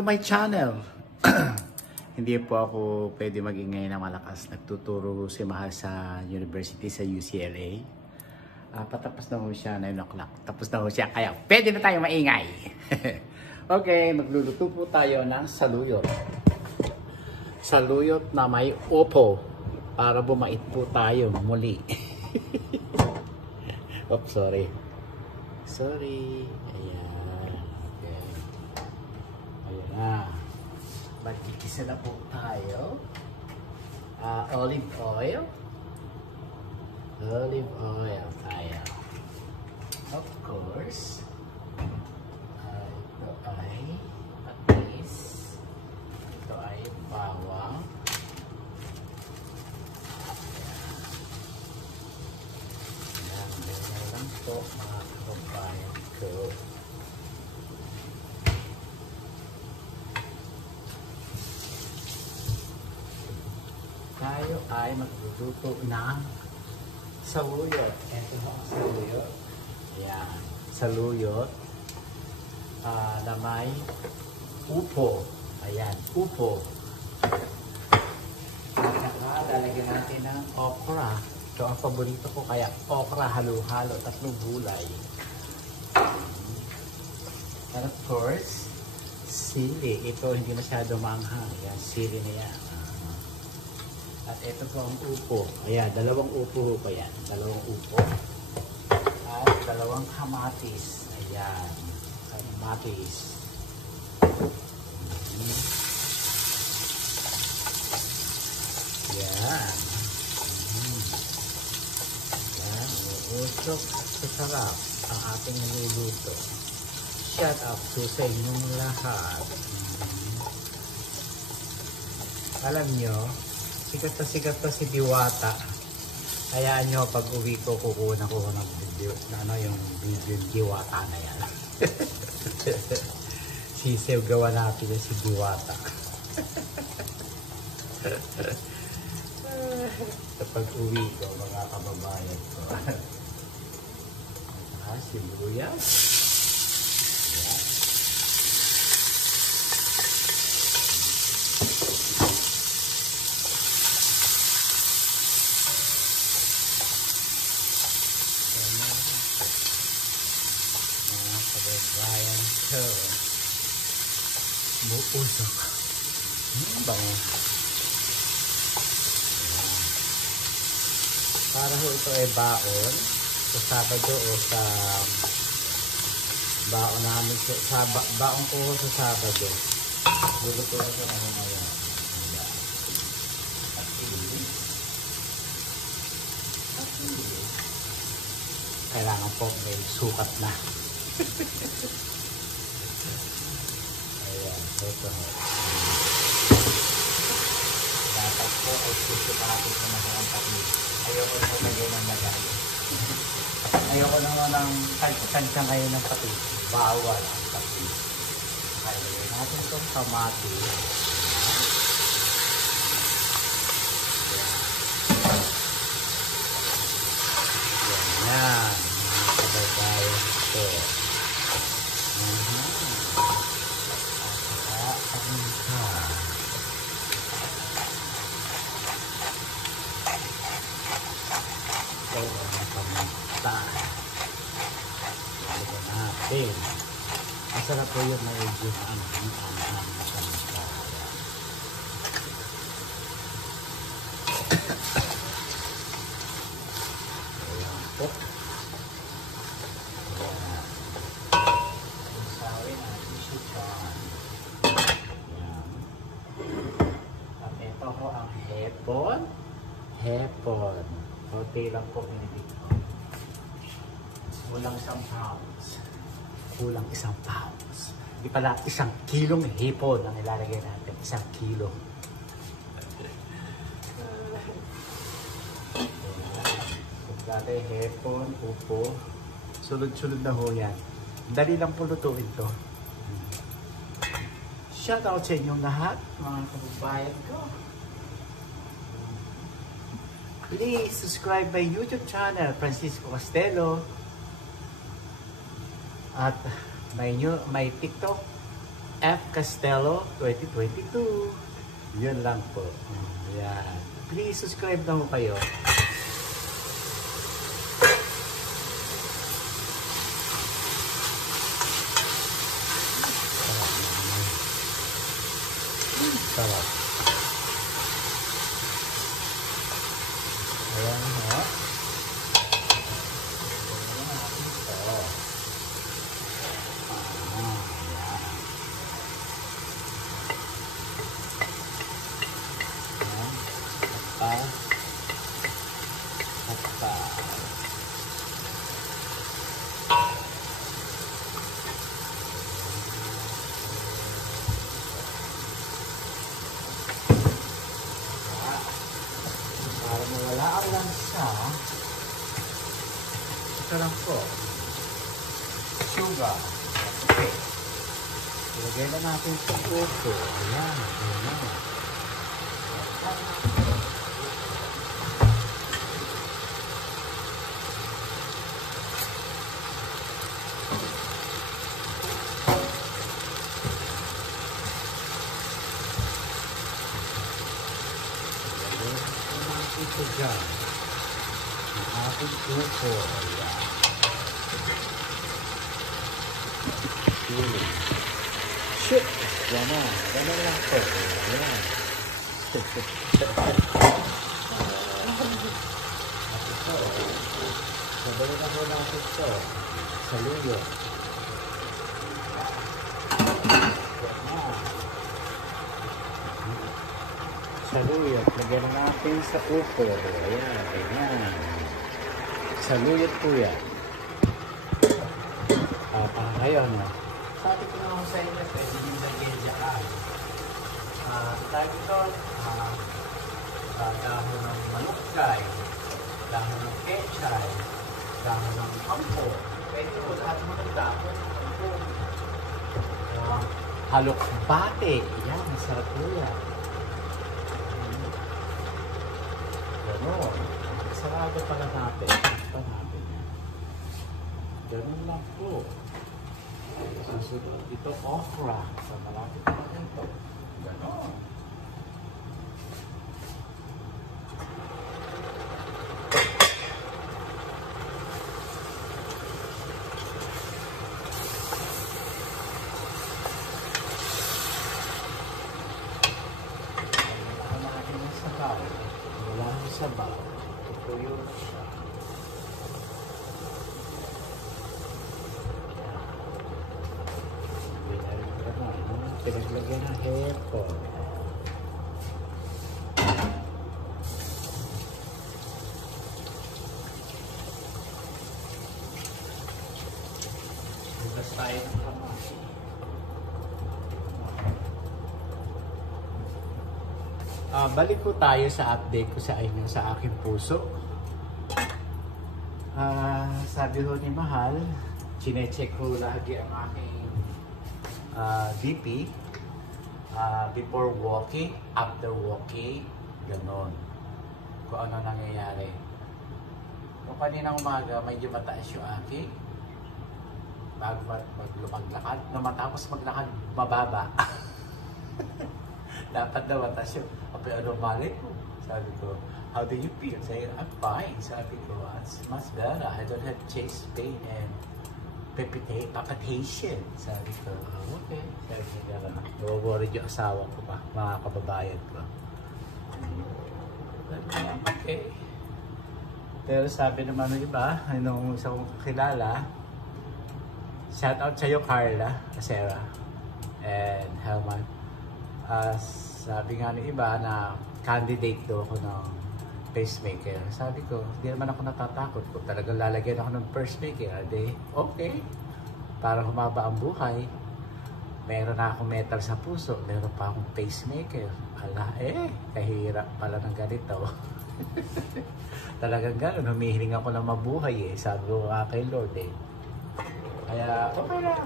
to my channel. Hindi po ako pwede magingay na malakas. Nagtuturo si Mahal sa university sa UCLA. Patapos na ho siya 9 o'clock. Tapos na ho siya, kaya pwede na tayo maingay. Okay, magluluto po tayo ng saluyot. Saluyot na may opo para bumait po tayo muli. Oops, sorry. Ayan. Okay. Ayan na. Magkikisa na po tayo. Olive oil. Olive oil tayo. Of course. Ito ay patis. Ito ay bawang. Ayan lang po mga kababayan ko. Tayo ay magluluto ng saluyot. Ito ang saluyot. Ayan. Saluyot na may upo. Ayan, upo. At lalagyan natin ng okra. Ito ang paborito ko, kaya okra halo-halo, tatlong gulay. And of course, sili. Ito hindi masyado manghang. Ayan, sili na yan. At ito po ang upo. Ayan, dalawang upo pa yan. Dalawang upo. At dalawang kamatis. Ayan, kamatis. Ayan. Ayan, uusok at sasarap ang ating niluluto. Shout out to sa inyong lahat. Alam nyo, sikat na si Diwata. Hayaan nyo, pag uwi ko, kukuha ko ng video, yung video Diwata na yan. Sisew gawa natin si Diwata. Pag uwi ko, mga kababayan ko. Sibuyas. Buusok. Bango. Para ho ito ay baon sa Sabado o sa baon namin sa baon ko sa Sabado. Luluto ko sa mga ngayon. Kailangan po may sukat na. Ayan, ito. Dapat po ay susukatin ko na ang patis. Ayoko na lagay ng lagay. Ayoko naman ng kansya ngayon ng patis. Bawal ang patis. Kaya natin itong kamatis. Yan. Kababayan ito. Masarap po yun na i-juice ang paminta. Ayan po. Isawin ang isukan. Ayan. At ito po ang hepon. Hepon. Kunti lang po pinipit ko. Kulang 1 pounds. Kulang 1 pounds. Hindi pala 1 kilong hipon ang ilalagay natin. 1 kilo. Dati hipon, upo. Sulod-sulod na ho yan. Dali lang po lutuin to. Shout out sa inyong lahat, mga kababayan ko. Please subscribe my YouTube channel, Francisco Castelo. At may TikTok, F. Castello 2022. Yun lang po. Yan. Please subscribe na mo kayo. Sarap. Ayan ha. Para mawala ang lansa, ito lang po, sugar. Okay. Ilagay na natin sa upo. Ayan, ayan. Ito dyan. Ang ating upo. Ayan. Shoot! Yan na. Ganun lang po. Ayan. At ito. Sabali na po natin ito. Sa luyo. Saluyot, lagyan natin sa upo. Ayan, ayan. Saluyot po yan. Ngayon, sabi ko naman sa inyo, pwede nyo lagyan dyan. Dahil ito, dahon ng malukay, dahon ng pechay, dahon ng kampo. Pwede po lahat mga dahon ng kampo. Halokbate. Ayan, masarap po yan. Ganon. Sarado pala natin. Ganon lang po. Susunod. Ito okra. So, malapit natin ito. Ganon. Wala ng sabaw. Tutuyo na siya. Pinaglagyan ng hair ko. Bukas tayo ng kamay. Balik po tayo sa update ko sa inyo sa aking puso. Sabi ho ni Mahal, chinecheck ko lagi ang aking BP before walking, after walking, ganon. Kung ano nangyayari. Kung kaninang umaga, medyo mataas yung aking bago maglakad. Nung matapos maglakad, mababa. Dapat daw mataas yung ano mali ko. Sabi ko, how do you feel? Sabi ko, I'm fine. Sabi ko, it's much better. I don't have chest pain and palpitation. Sabi ko, okay. Sabi ko, nawaworried yung asawa ko pa, mga kababayan ko. Okay. Pero sabi naman ng iba, nung isang kakilala, shout out sa'yo Carla, Sarah, and Helman. Sabi nga ng iba na candidate daw ako ng pacemaker. Sabi ko, hindi naman ako natatakot. Kung talagang lalagyan ako ng pacemaker, okay. Para humaba ang buhay. Meron na akong metal sa puso. Meron pa akong pacemaker. Kahirap pala ng ganito. Talagang gano'n. Humihiling ako ng mabuhay Sabi ko kay Lord Kaya, okay lang.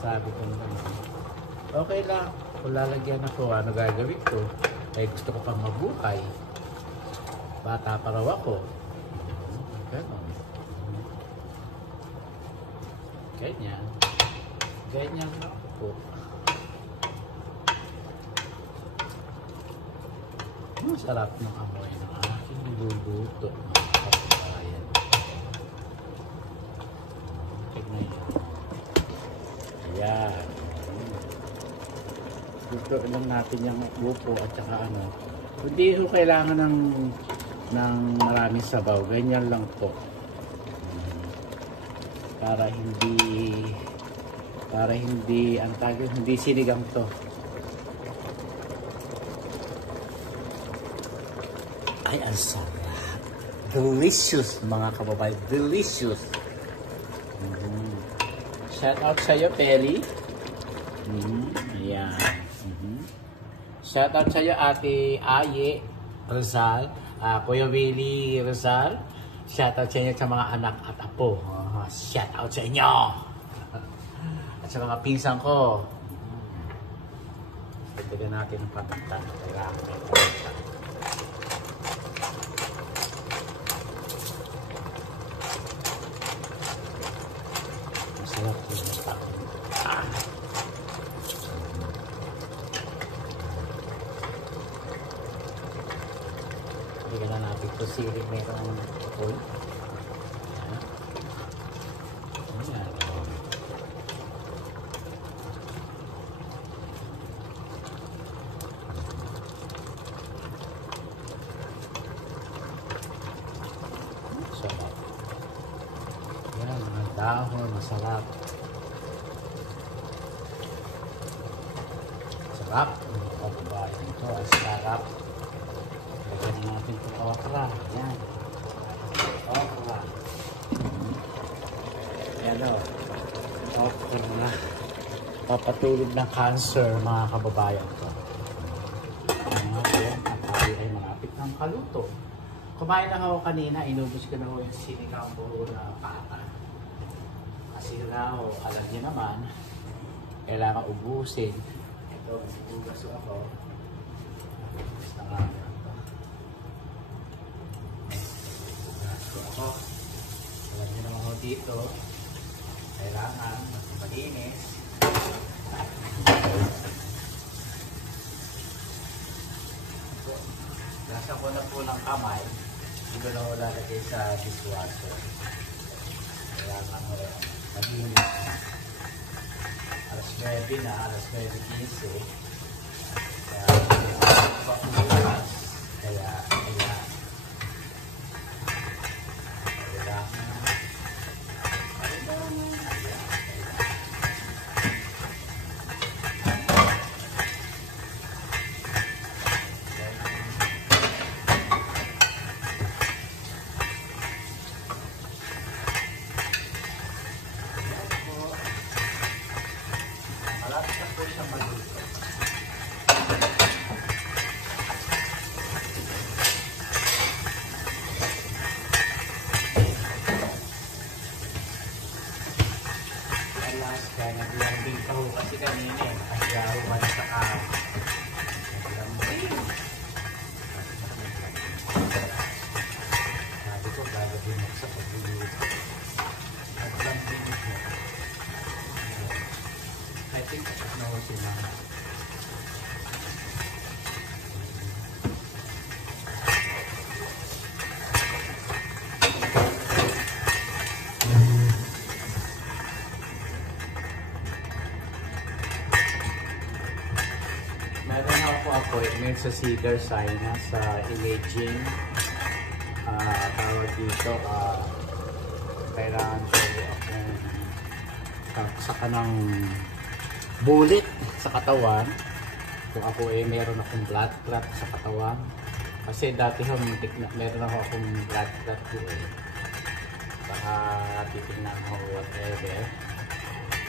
Sabi ko naman, okay lang. Kung lalagyan ako, ano gagawin ko? Gusto ko pang mabuhay. Bata pa raw ako. Ganon. Ganyan. Ganyan ako po. Sarap ng amoy ng aking niluluto, mga kababayan. Tignan nyo. Ayan. Dito lang natin yung upo at saka ano. Hindi ko kailangan ng maraming sabaw. Ganyan lang po. Para hindi ang tawag, hindi sinigang to. Ay, ang sarap. Delicious, mga kababayan. Delicious. Shout out sa iyo, Peli. Ayan. Shout out sa iyo, Ate Aye Rizal. Kuya Willie Rizal. Shout out sa inyo sa mga anak at apo. Shout out sa inyo. At sa mga pinsan ko. Pagdagan natin ng patuntan. Kailangan may patuntan. Masarap yung patuntan. Bigyan na natin ito siri merong apoy. Ayan. Sarap. Ayan, mga dahon, masarap. Sarap. Ang kababayan ito, ang sarap. Lagyan natin ito okra. Ayan. Okra. Ayan o. Okra. Papatulog ng cancer, mga kababayan ko. Ayan. Ang tayo ay malapit ng kaluto. Kumain na ako kanina. Inubos ko na ako yung sinigang buo na pata. Kasi na ako, alam niyo naman, kailangan ubusin. Ito, ubugas ako. Ubugas na nga. Ako, alam niyo naman ako dito, kailangan malinis. Nasa ko na po ng kamay, dito na ko lalagay sa dishwasher. Kailangan malinis. Alas 9 na, alas 9:15. Kaya, papulas. Kaya, kaya naglalambing pa ho kasi kanina eh. Nakasigaw pa na sa kaw. Naglalambing. Sabi ko, gagawin mo sa pagluluto. Naglalambing mo. I think na ho si Mama. Meron ako appointment sa Cedar Sinai sa imaging. Tawag dito, kailangan ko saka ng bulit sa katawan. Kung ako meron akong blood clot sa katawan. Kasi dati meron akong blood clot doon. Baka titignan ko whatever.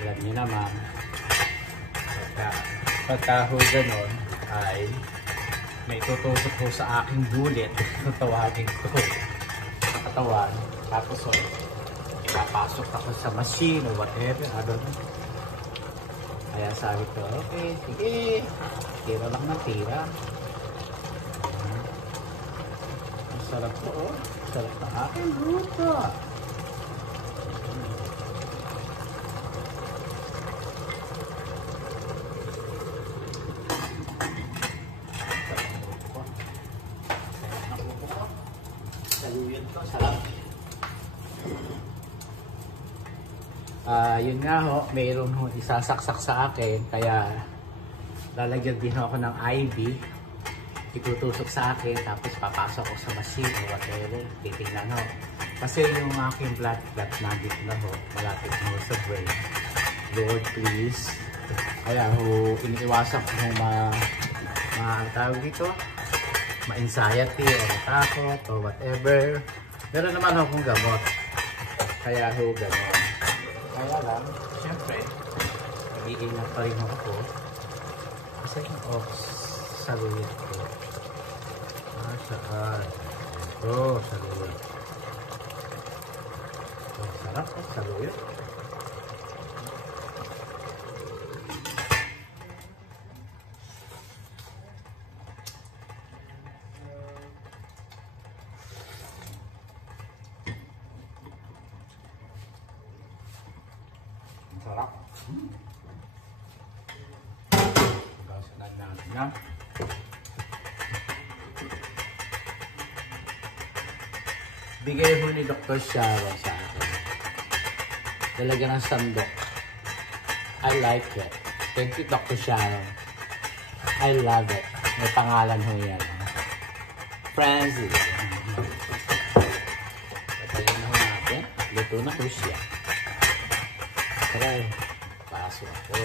Alam niyo naman. Pagka ho ganon ay may tutusok ko sa aking bulit. Tawagin ko sa katawan. Tapos ipapasok ako sa machine o whatever. Kaya sabi ko, okay, sige. Tira lang ng tira. Ang sarap po, oh. Sarap ng aking luto. Sarap. Yun nga ho, mayroon ho isasaksak sa akin, kaya lalagyan din ako ng IV. Itutusok sa akin, tapos papasok ko sa machine o whatever. Titingnan ho. Kasi yung aking blood clot nandito na ho, malapit na ho sa brain. Lord, please. Kaya ho, iniiwasan ko tawag dito, ma-anxiety o matakot o whatever. Meron naman akong gamot. Kaya ho, gano'n. Kaya lang, syempre, mag-iingat pa rin ako. Kasi yung ox sa luwit ko. Saan? Ito, sa luwit. Sarap po, sa luwit. Sarap. Gasanan natin na. Bigay ho ni Dr. Sharon sa akin. Talaga ng sandok. I like it. Thank you, Dr. Sharon. I love it. May pangalan ho yan. Francis. Patayin na ho natin. Luto na ho siya. Tara, paso ako.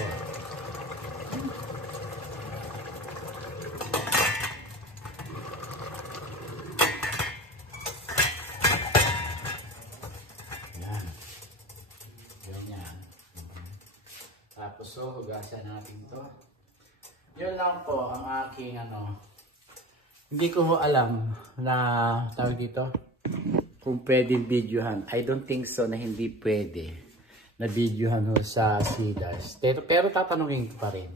Yan. Ganyan. Tapos so, hugasan natin to. Yun lang po ang aking hindi ko ho alam na tawag dito kung pwedeng videohan. I don't think so na hindi pwede na videohan ho sa Cedars. Pero tatanungin ko pa rin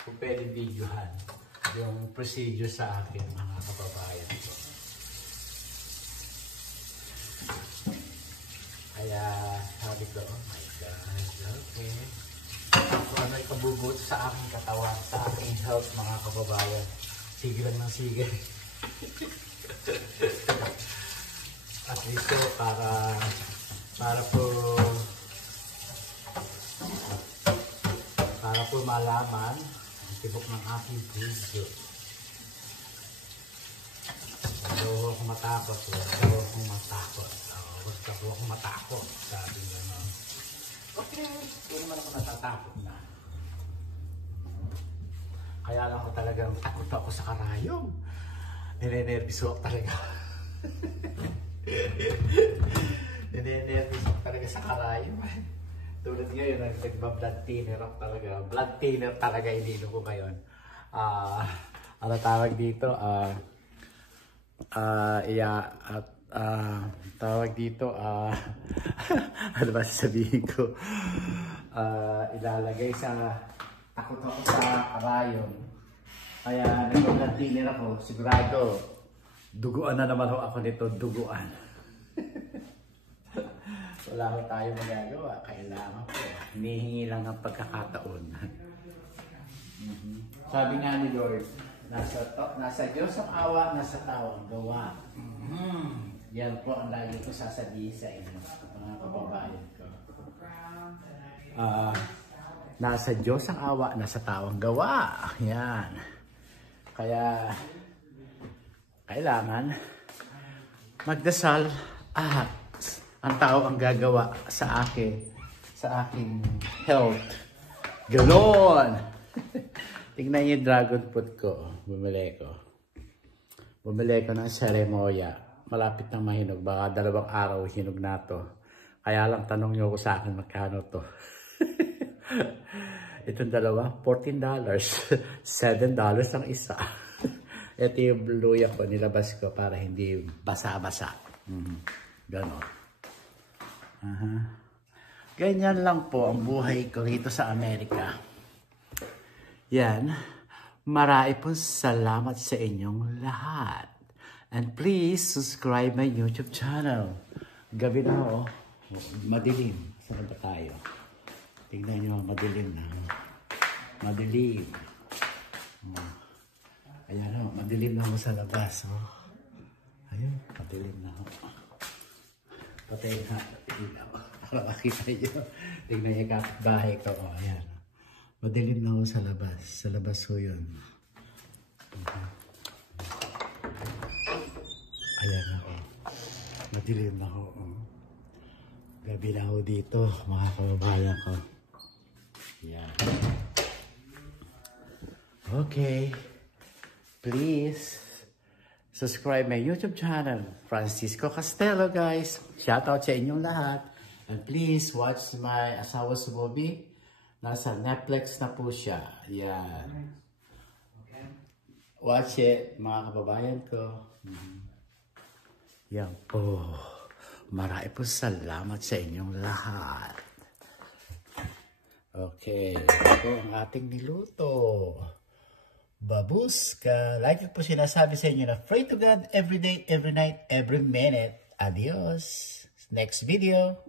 kung pwedeng videohan yung procedure sa akin, mga kababayan ko. Kaya sabi ko, oh my God, okay. Kung ano ikabubuti sa aking katawan, sa aking health, mga kababayan. Sige lang ng sige. At least para po malaman ang tibok ng aking puso. Huwag daw akong matakot. Gusto ko akong matakot. Sabi nga, okay, hindi naman ako natatakot na. Kaya lang ako talagang takot ako sa karayom. Ninenervous ako talaga. Ninenervous ako talaga sa karayom. Tulad ngayon, nagba-blood thinner ako talaga. Blood thinner talaga ininom ko ngayon. Ano tawag dito? Tawag dito, ano ba sasabihin ko? Ilalagay sa takot ako sa karayom. Kaya nag-blood thinner ako, sigurado duguan na naman ako nito, duguan. Wala ko tayo magagawa, kailangan ko. Hinihingi lang ang pagkakataon. Sabi nga ni Lord, nasa Diyos ang awa, nasa tao ang gawa. Yan po ang lagi ko sasabihin sa inyo, mga kababayan ko. Nasa Diyos ang awa, nasa tao ang gawa. Yan. Kaya, kailangan magdasal at ang tao ang gagawa sa akin, sa aking health. Ganon! Tingnan niyo yung dragon fruit ko. Bumili ko ng seremoya. Malapit na mahinog. Baka 2 araw hinog na to. Kaya lang tanong niyo ko sa akin magkano to. Itong dalawa, $14. $7 ang isa. Ito yung luya ko. Nilabas ko para hindi basa-basa. Ganon. Ganyan lang po ang buhay ko rito sa Amerika. Yan. Marami pong salamat sa inyong lahat. And please subscribe my YouTube channel. Gabi na ho. Madilim. Saan ba tayo? Tingnan nyo, madilim na. Madilim. Ayan ho, madilim na ho sa labas. Ayun, madilim na ho. Patayin natin ilaw. Para makita nyo. Tingnan yung kapitbahay ko. O, ayan. Madilim na ho sa labas. Sa labas ho yun. Ayan na ho. Madilim na ho. Gabi na ho dito, mga kababayan ko. Ayan. Okay. Please subscribe my YouTube channel, Francisco Castelo, guys. Shout out sa inyong lahat. And please watch my asawa's movie. Nasa Netflix na po siya. Yan. Watch it, mga kababayan ko. Yan po. Marami po salamat sa inyong lahat. Okay. Ito po ang ating niluto. Babuska. Like po sinasabi sa inyo na pray to God every day, every night, every minute. Adios. Next video.